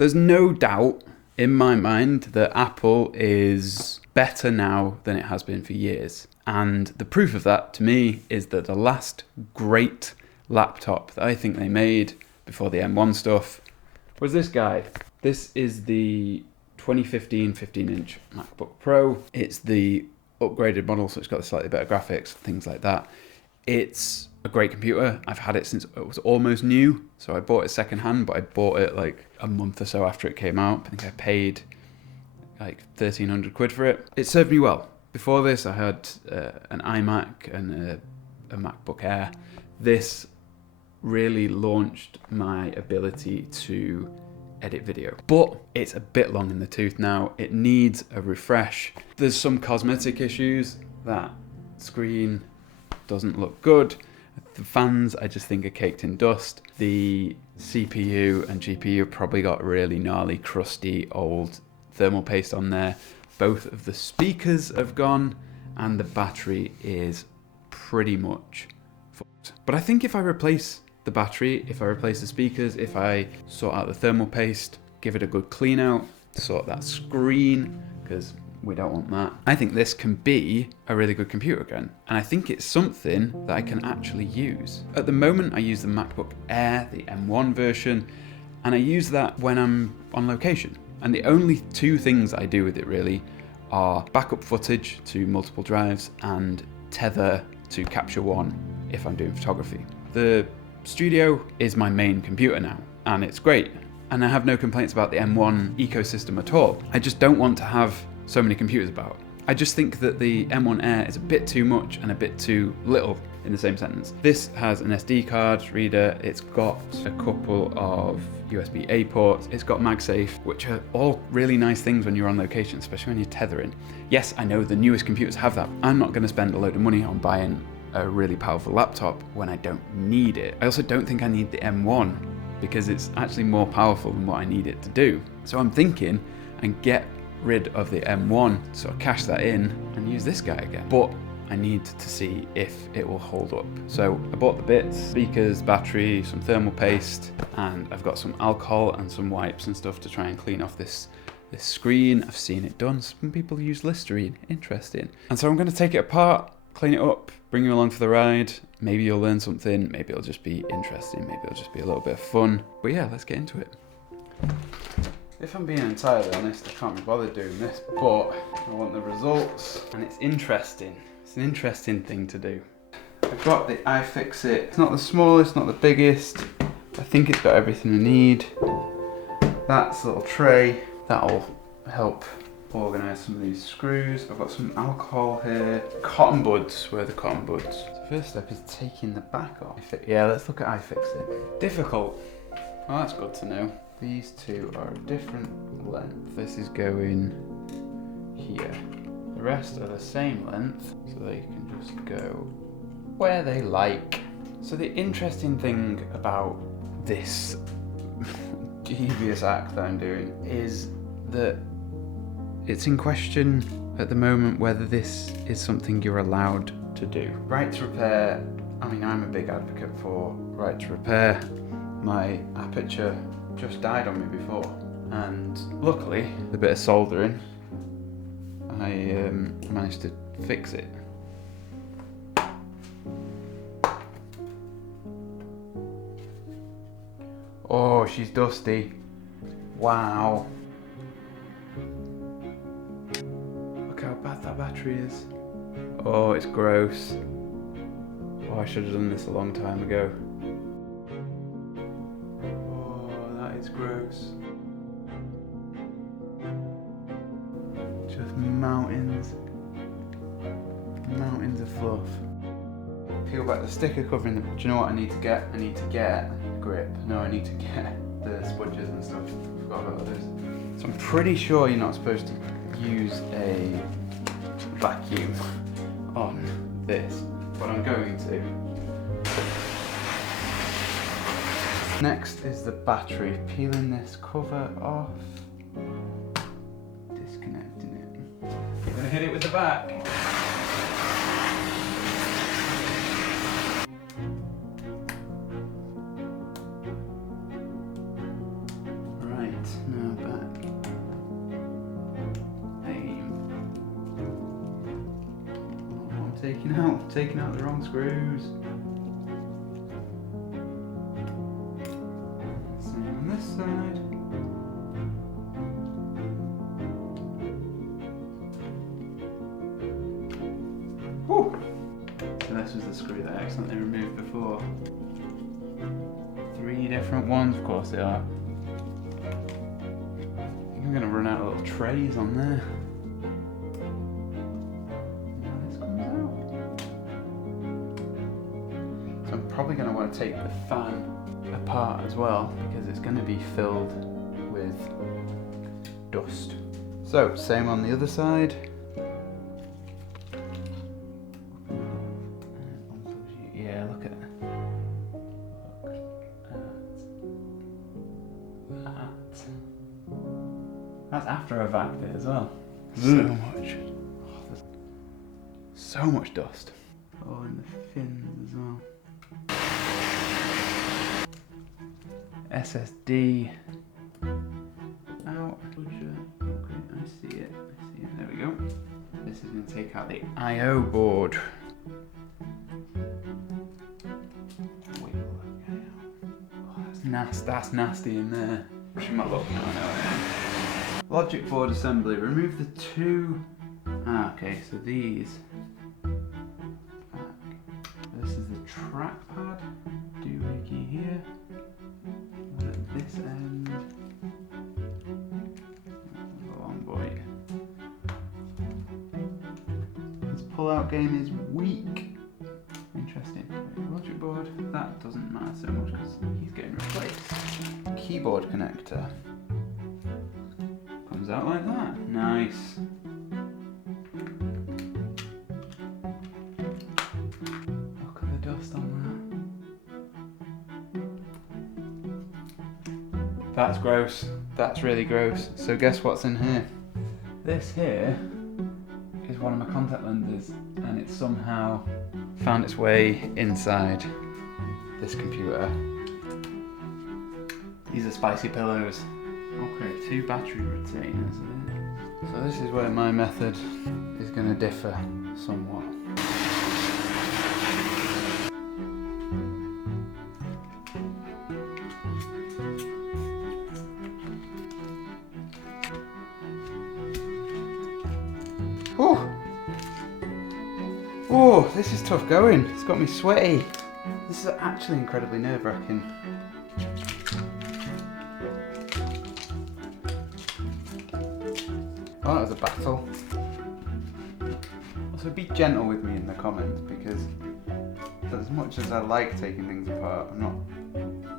There's no doubt in my mind that Apple is better now than it has been for years. And the proof of that to me is that the last great laptop that I think they made before the M1 stuff was this guy. This is the 2015 15-inch MacBook Pro. It's the upgraded model, so it's got slightly better graphics, things like that. It's a great computer. I've had it since it was almost new, so I bought it secondhand, but I bought it like a month or so after it came out. I think I paid like 1,300 quid for it. It served me well. Before this, I had an iMac and a MacBook Air. This really launched my ability to edit video, but it's a bit long in the tooth now. It needs a refresh. There's some cosmetic issues. That screen doesn't look good. The fans, I just think, are caked in dust. The CPU and GPU probably got really gnarly, crusty, old thermal paste on there. Both of the speakers have gone, and the battery is pretty much fucked. But I think if I replace the battery, if I replace the speakers, if I sort out the thermal paste, give it a good clean out, sort that screen, because we don't want that, I think this can be a really good computer again. And I think it's something that I can actually use. At the moment, I use the MacBook Air, the M1 version, and I use that when I'm on location. And the only two things I do with it really are backup footage to multiple drives and tether to Capture One if I'm doing photography. The Studio is my main computer now, and it's great. And I have no complaints about the M1 ecosystem at all. I just don't want to have so many computers about. I just think that the M1 Air is a bit too much and a bit too little in the same sentence. This has an SD card reader, it's got a couple of USB-A ports, it's got MagSafe, which are all really nice things when you're on location, especially when you're tethering. Yes, I know the newest computers have that. I'm not going to spend a load of money on buying a really powerful laptop when I don't need it. I also don't think I need the M1 because it's actually more powerful than what I need it to do. So I'm thinking and get rid of the M1, so I cash that in and use this guy again. But I need to see if it will hold up. So I bought the bits, speakers, battery, some thermal paste, and I've got some alcohol and some wipes and stuff to try and clean off this screen. I've seen it done. Some people use Listerine. Interesting. And so I'm going to take it apart, clean it up, bring you along for the ride. Maybe you'll learn something, maybe it'll just be interesting, maybe it'll just be a little bit of fun. But yeah, let's get into it. If I'm being entirely honest, I can't be bothered doing this, but I want the results, and it's interesting. It's an interesting thing to do. I've got the iFixit. It's not the smallest, not the biggest. I think it's got everything I need. That's a little tray. That'll help organise some of these screws. I've got some alcohol here. Cotton buds. Where are the cotton buds? The first step is taking the back off. Yeah, let's look at iFixit. Difficult. Well, that's good to know. These two are a different length. This is going here. The rest are the same length, so they can just go where they like. So the interesting thing about this devious act that I'm doing is that it's in question at the moment whether this is something you're allowed to do. Right to repair, I mean, I'm a big advocate for right to repair. My aperture just died on me before, and luckily, with a bit of soldering, I managed to fix it. Oh, she's dusty. Wow. Look how bad that battery is. Oh, it's gross. Oh, I should have done this a long time ago. It's gross. Just mountains of fluff. Peel back the sticker covering the... Do you know what I need to get? I need to get grip. No, I need to get the sponges and stuff. I forgot about those. So I'm pretty sure you're not supposed to use a vacuum on this, but I'm going to. Next is the battery. Peeling this cover off. Disconnecting it. You're gonna hit it with the back. Right, now back. Aim. Oh, I'm taking out the wrong screws. Same on this side. Whew. So this was the screw that I accidentally removed before. 3 different ones, of course they are. I think I'm going to run out of little trays on there. Now this comes out. So I'm probably going to want to take the fan apart as well, because it's going to be filled with dust. So, same on the other side. Yeah, look at that. That's after I vacuumed it as well. So much dust. Oh, and the fins as well. SSD out. Okay, I see it. There we go. This is going to take out the I/O board. That's nasty in there. Brushing my luck now, I know I am. Logic board assembly. Remove the 2. Okay, so these. This is the trackpad. Doohickey here. And at this end. The long boy. This pull-out game is weak. Interesting. Logic board. That doesn't matter so much because he's getting replaced. Keyboard connector. Comes out like that. Nice. Look at the dust on that. That's gross. That's really gross. So guess what's in here? This here is one of my contact lenses, and it's somehow found its way inside this computer. These are spicy pillows. Okay, 2 battery retainers. So this is where my method is going to differ somewhat. Oh! Oh, this is tough going. It's got me sweaty. This is actually incredibly nerve-wracking. Oh, that was a battle. Also, be gentle with me in the comments, because as much as I like taking things apart, I'm not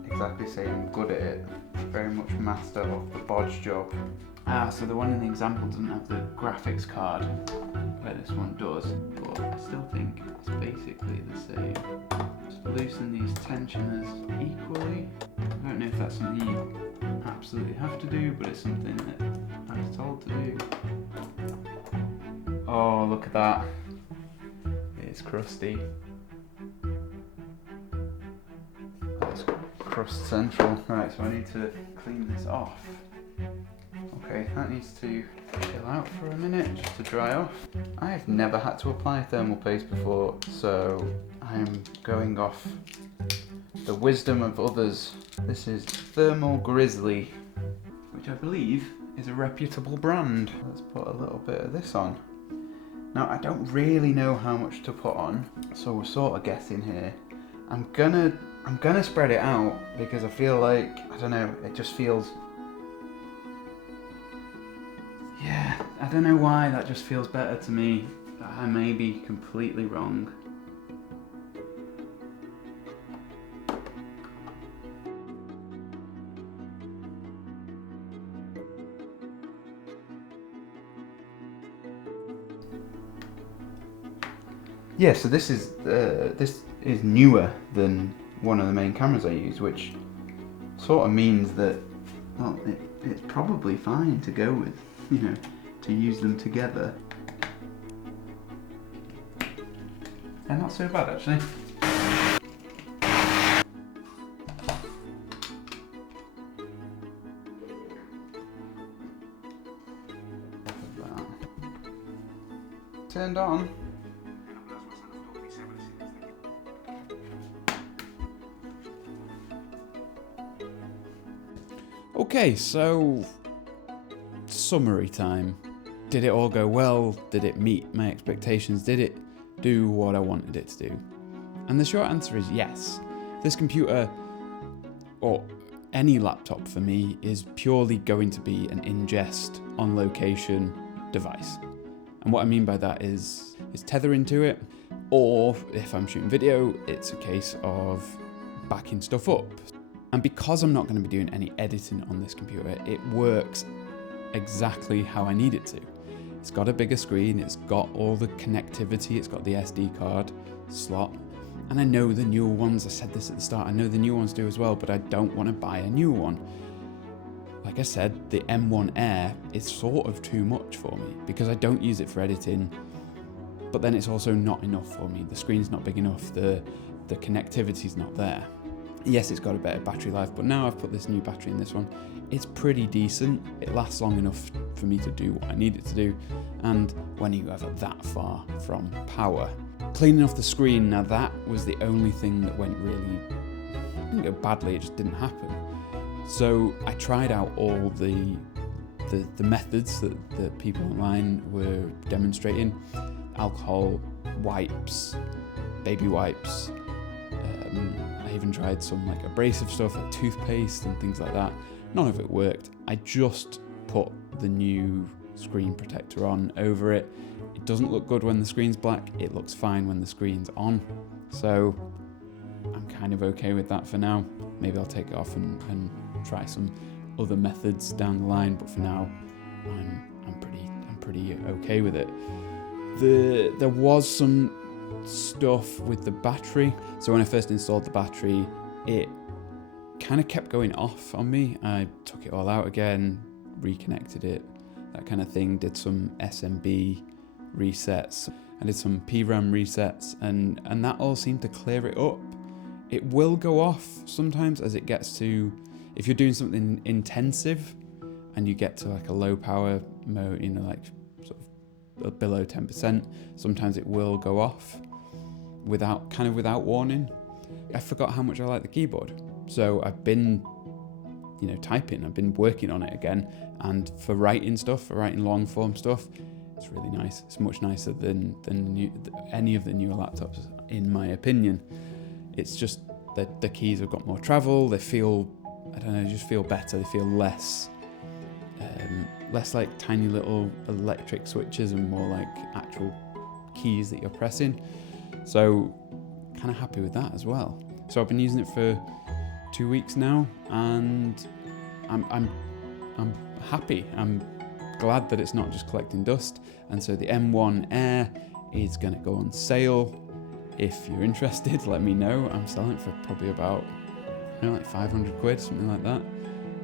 exactly saying I'm good at it. Very much master of the bodge job. So the one in the example doesn't have the graphics card, where this one does, but I still think it's basically the same. Just loosen these tensioners equally. I don't know if that's something you absolutely have to do, but it's something that I was told to do. Oh, look at that. It's crusty. It's crust central. Right, so I need to clean this off. Okay, that needs to chill out for a minute, just to dry off. I've never had to apply thermal paste before, so I'm going off the wisdom of others. This is Thermal Grizzly, which I believe is a reputable brand. Let's put a little bit of this on. Now, I don't really know how much to put on, so we're sort of guessing here. I'm gonna spread it out because I feel like, I don't know, it just feels, yeah, I don't know why, that just feels better to me. I may be completely wrong. Yeah, so this is newer than one of the main cameras I use, which sort of means that, well, it's probably fine to go with, you know, to use them together. They're not so bad, actually. turned on. Okay, so summary time. Did it all go well? Did it meet my expectations? Did it do what I wanted it to do? And the short answer is yes. This computer, or any laptop for me, is purely going to be an ingest on location device. And what I mean by that is tethering to it, or if I'm shooting video, it's a case of backing stuff up. And because I'm not going to be doing any editing on this computer, it works exactly how I need it to. It's got a bigger screen, it's got all the connectivity, it's got the SD card slot, and I know the newer ones, I said this at the start, I know the new ones do as well, but I don't want to buy a new one. Like I said, the M1 Air is sort of too much for me because I don't use it for editing, but then it's also not enough for me. The screen's not big enough, the connectivity's not there. Yes, it's got a better battery life, but now I've put this new battery in this one. It's pretty decent. It lasts long enough for me to do what I need it to do. And when you ever that far from power. Cleaning off the screen, now that was the only thing that went really, it didn't go badly, it just didn't happen. So I tried out all the methods that people online were demonstrating. Alcohol, wipes, baby wipes, I even tried some like abrasive stuff like toothpaste and things like that. None of it worked. I just put the new screen protector on over it. It doesn't look good when the screen's black. It looks fine when the screen's on. So I'm kind of okay with that for now. Maybe I'll take it off and try some other methods down the line, but for now I'm pretty okay with it. There was some stuff with the battery. So when I first installed the battery, it kind of kept going off on me. I took it all out again, reconnected it, that kind of thing, did some SMB resets, I did some PRAM resets, and that all seemed to clear it up. It will go off sometimes as it gets to, if you're doing something intensive and you get to like a low power mode, like sort of below 10%, sometimes it will go off without warning. I forgot how much I like the keyboard. So I've been, typing, I've been working on it again, and for writing stuff, for writing long form stuff, it's really nice. It's much nicer than any of the newer laptops, in my opinion. It's just that the keys have got more travel, they feel, just feel better, they feel less like tiny little electric switches and more like actual keys that you're pressing. So kind of happy with that as well. So I've been using it for 2 weeks now, and I'm happy. I'm glad that it's not just collecting dust. And so the M1 Air is going to go on sale. If you're interested, let me know. I'm selling it for probably about like 500 quid, something like that.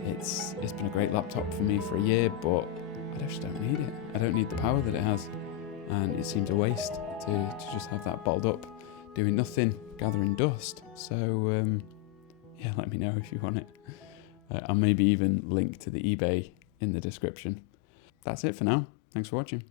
It's been a great laptop for me for a year, but I just don't need it. I don't need the power that it has, and it seems a waste to just have that bottled up, doing nothing, gathering dust. So yeah, let me know if you want it. I'll maybe even link to the eBay in the description. That's it for now. Thanks for watching.